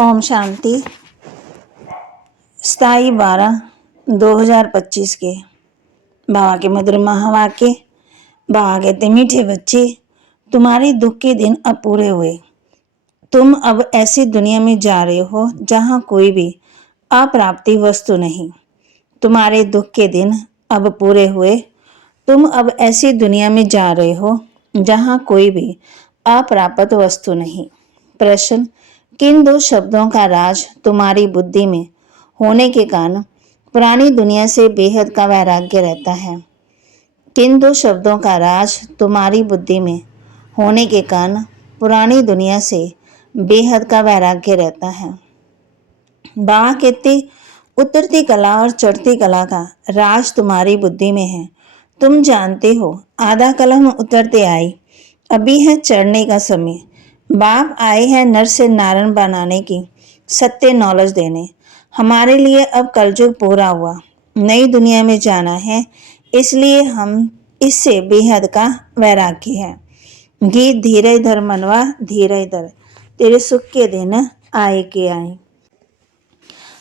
ओम शांति। 27/12/2025 के बाबा के मधुर महावाक्य। बाबा कहते, मीठे बच्चे, तुम्हारे दुख के दिन अब पूरे हुए। तुम अब ऐसी दुनिया में जा रहे हो जहाँ कोई भी अप्राप्ति वस्तु नहीं। तुम्हारे दुख के दिन अब पूरे हुए। तुम अब ऐसी दुनिया में जा रहे हो जहाँ कोई भी अप्राप्त वस्तु नहीं। प्रश्न, किन दो शब्दों का राज तुम्हारी बुद्धि में होने के कारण पुरानी दुनिया से बेहद का वैराग्य रहता है? किन दो शब्दों का राज तुम्हारी बुद्धि में होने के कारण पुरानी दुनिया से बेहद का वैराग्य रहता है? बाबा कहते, उतरती कला और चढ़ती कला का राज तुम्हारी बुद्धि में है। तुम जानते हो, आधा कलम उतरते आई, अभी है चढ़ने का समय। बाप आए हैं नर से नारायण बनाने की सत्य नॉलेज देने। हमारे लिए अब कलयुग पूरा हुआ, नई दुनिया में जाना है, इसलिए हम इससे बेहद का वैराग्य है। गीत धीरे धर मनवा धीरे धर, तेरे सुख के दिन आए के आए।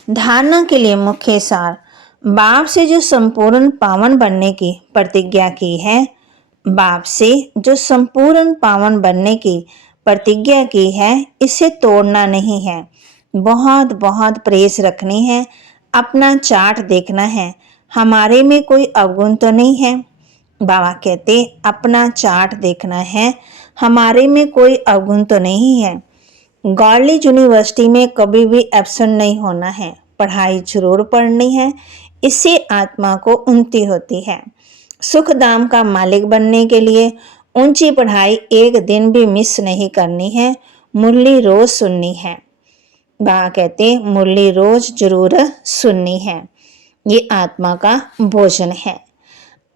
धारणा के लिए मुख्य सार, बाप से जो संपूर्ण पावन बनने की प्रतिज्ञा की है, बाप से जो संपूर्ण पावन बनने की प्रतिज्ञा की है, इसे तोड़ना नहीं है। बहुत बहुत प्रेस रखनी है, अपना चार्ट देखना है, हमारे में कोई अवगुण तो नहीं है। बाबा कहते, अपना चार्ट देखना है, हमारे में कोई अवगुण तो नहीं है। गॉर्लिज यूनिवर्सिटी में कभी भी एब्सेंट नहीं होना है, पढ़ाई जरूर पढ़नी है, इससे आत्मा को उन्नति होती है। सुख धाम का मालिक बनने के लिए ऊंची पढ़ाई एक दिन भी मिस नहीं करनी है, मुरली रोज सुननी है। बाबा कहते, मुरली रोज जरूर सुननी है, ये आत्मा का भोजन है।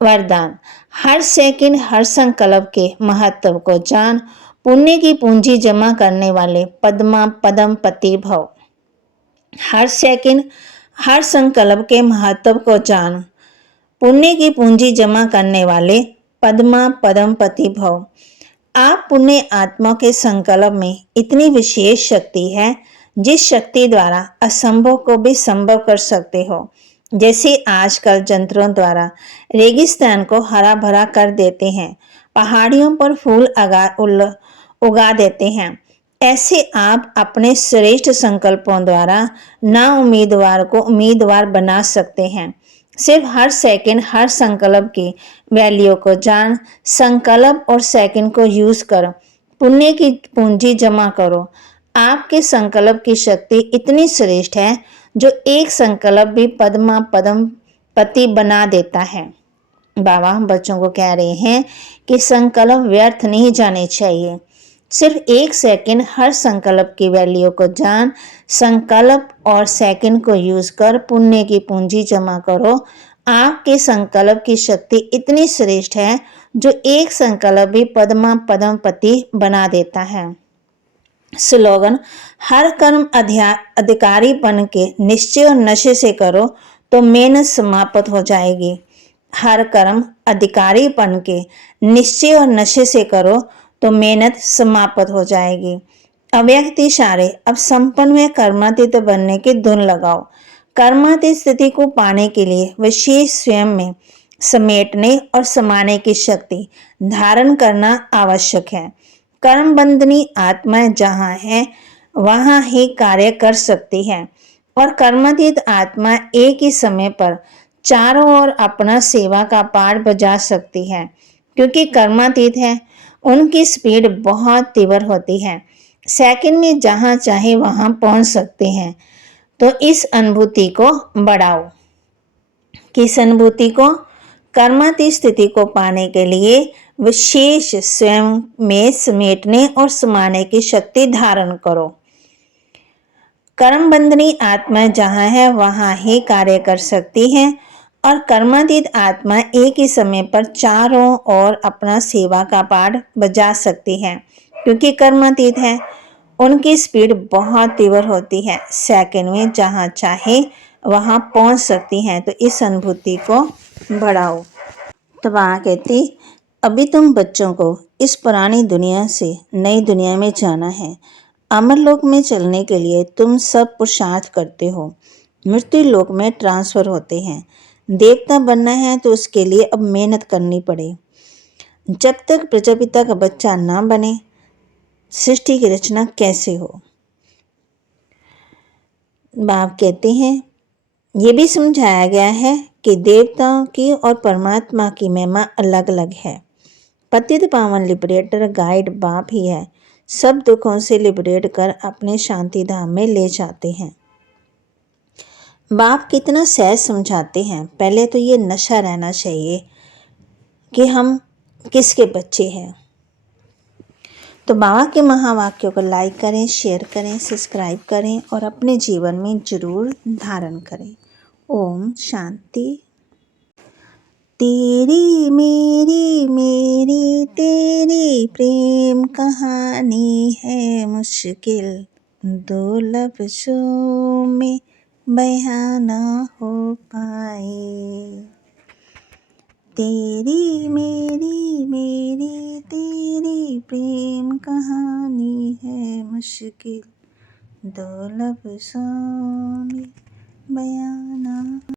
वरदान, हर सेकंड हर संकल्प के महत्व को जान, पुण्य की पूंजी जमा करने वाले पद्मा पदम पति भव। हर सेकंड हर संकल्प के महत्व को जान, पुण्य की पूंजी जमा करने वाले पद्मा पदम पति भव। आप पुण्य आत्मा के संकल्प में इतनी विशेष शक्ति है, जिस शक्ति द्वारा असंभव को भी संभव कर सकते हो। जैसे आजकल यंत्रों द्वारा रेगिस्तान को हरा भरा कर देते हैं, पहाड़ियों पर फूल उगा देते हैं, ऐसे आप अपने श्रेष्ठ संकल्पों द्वारा ना उम्मीदवार को उम्मीदवार बना सकते हैं। सिर्फ हर सेकंड हर संकल्प की वैल्यू को जान, संकल्प और सेकंड को यूज कर पुण्य की पूंजी जमा करो। आपके संकल्प की शक्ति इतनी श्रेष्ठ है, जो एक संकल्प भी पद्मा पदम पति बना देता है। बाबा बच्चों को कह रहे हैं कि संकल्प व्यर्थ नहीं जाने चाहिए। सिर्फ एक सेकंड हर संकल्प की वैल्यू को जान, संकल्प और सेकंड को यूज कर पुण्य की पूंजी जमा करो। आपके संकल्प की शक्ति इतनी श्रेष्ठ है, जो एक संकल्प भी पद्मा पदम पति बना देता है। स्लोगन, हर कर्म अधिकारीपन के निश्चय और नशे से करो तो मेहनत समाप्त हो जाएगी। हर कर्म अधिकारीपन के निश्चय और नशे से करो तो मेहनत समाप्त हो जाएगी। अव्यक्त इशारे, अब संपन्न में कर्मातीत बनने की धुन लगाओ। कर्मातीत स्थिति को पाने के लिए विशेष स्वयं में समेटने और समाने की शक्ति धारण करना आवश्यक है। कर्म बंधनी आत्माएं जहाँ है वहाँ ही कार्य कर सकती है, और कर्मातीत आत्मा एक ही समय पर चारों ओर अपना सेवा का पाठ बजा सकती है। क्योंकि कर्मातीत है, उनकी स्पीड बहुत तीव्र होती है, सेकंड में जहाँ चाहे वहाँ पहुँच सकते हैं। तो इस अनुभूति को बढ़ाओ। किस अनुभूति को? कर्मातीत स्थिति को पाने के लिए विशेष स्वयं में समेटने और समाने की शक्ति धारण करो। कर्म बंधनी आत्मा जहाँ है वहाँ ही कार्य कर सकती है, और कर्मातीत आत्मा एक ही समय पर चारों ओर अपना सेवा का पाठ बजा सकती है। क्योंकि कर्मातीत है, उनकी स्पीड बहुत तीव्र होती है, सेकंड में जहाँ चाहे वहाँ पहुँच सकती हैं। तो इस अनुभूति को बढ़ाओ। तो वहाँ कहती, अभी तुम बच्चों को इस पुरानी दुनिया से नई दुनिया में जाना है। अमरलोक में चलने के लिए तुम सब पुरुषार्थ करते हो, मृत्यु लोक में ट्रांसफर होते हैं। देवता बनना है तो उसके लिए अब मेहनत करनी पड़े। जब तक प्रजापिता का बच्चा ना बने, सृष्टि की रचना कैसे हो? बाप कहते हैं, ये भी समझाया गया है कि देवताओं की और परमात्मा की महिमा अलग अलग है। पतित पावन लिबरेटर गाइड बाप ही है। सब दुखों से लिबरेट कर अपने शांति धाम में ले जाते हैं। बाप कितना सहज समझाते हैं। पहले तो ये नशा रहना चाहिए कि हम किसके बच्चे हैं। तो बाबा के महावाक्यों को लाइक करें, शेयर करें, सब्सक्राइब करें और अपने जीवन में जरूर धारण करें। ओम शांति। तेरी मेरी तेरी प्रेम कहानी है मुश्किल, दो लफ्ज़ों में बयां ना हो पाए। तेरी मेरी तेरी प्रेम कहानी है मुश्किल, दो लफ्ज़ों में बयां ना